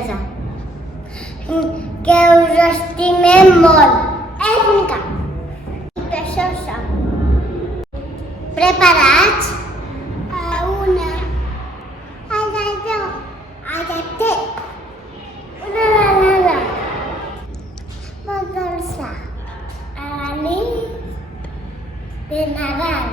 princesa. Que us estimem molt. És bonica. I per això ho som. Preparats? A una. A l'altra. A l'altra. Una a l'altra. Molt dolça. A la nit de Nadal.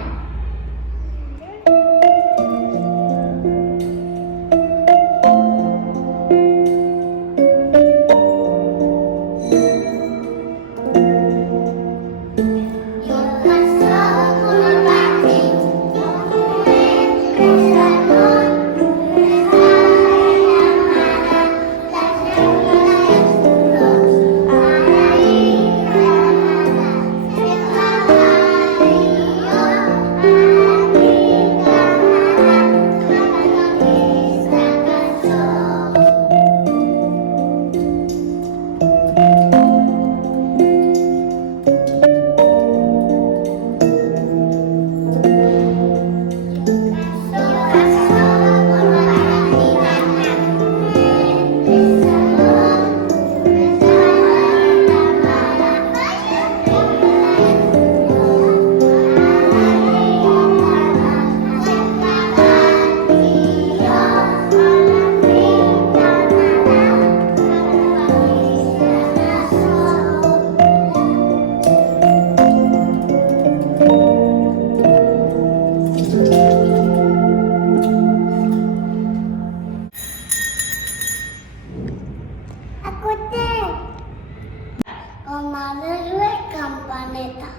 Campaneta.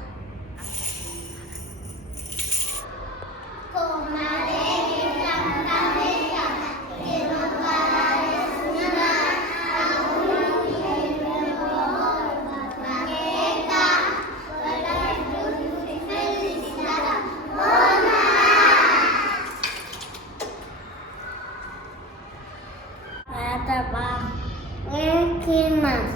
Comadre campaneta, que no para de sonar, aún tiene campaneta, para luz y felicidad. ¡Hola! Para tapar. ¿Quién más?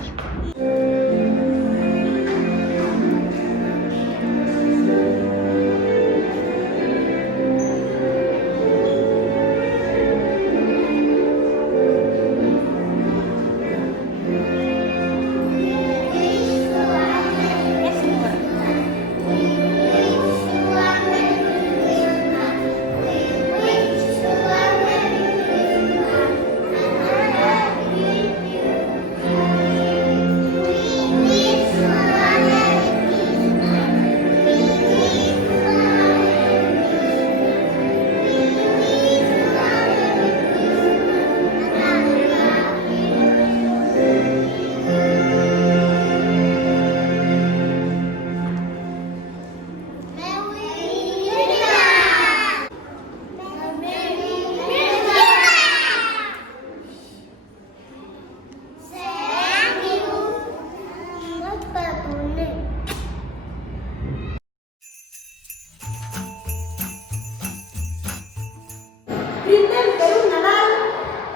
Brindem per un Nadal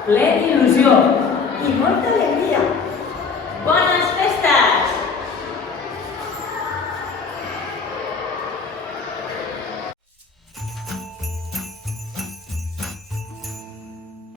ple d'il·lusió i molta alegria. Bones